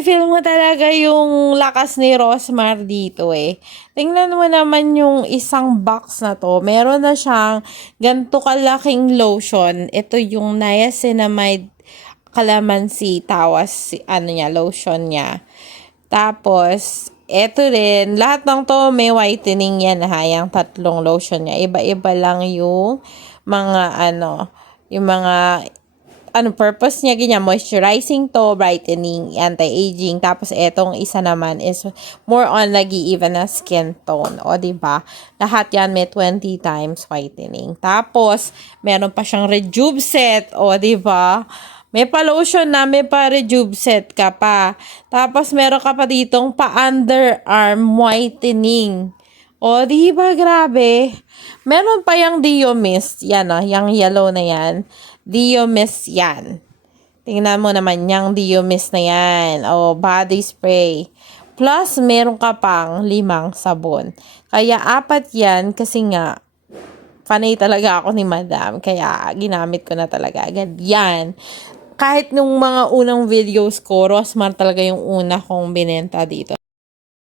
Feel mo talaga yung lakas ni Rosmar dito eh. Tingnan mo naman yung isang box na to. Meron na siyang ganito kalaking lotion. Ito yung niacinamide calamansi. Tawas, ano niya, lotion niya. Tapos, eto rin, lahat ng to may whitening yan ha, yung tatlong lotion niya. Iba-iba lang yung mga yung mga purpose niya, ganyan, moisturizing to, brightening, anti-aging. Tapos, etong isa naman is more on nag-i-even na skin tone. O, diba? Lahat yan may 20 times whitening. Tapos, meron pa siyang rejuve set. O, diba? May pa-lotion na, may pa-rejuve set ka pa. Tapos, meron ka pa ditong pa-underarm whitening. O, diba? Grabe. Meron pa yung Dio Mist. Yan yung yellow na yan. Dio Mist yan. Tingnan mo naman yung Dio Mist na yan. O, body spray. Plus, meron ka pang 5 sabon. Kaya, 4 yan kasi nga, panay talaga ako ni Madam. Kaya, ginamit ko na talaga agad yan. Kahit nung mga unang videos ko, Rosmar talaga yung una kong binenta dito.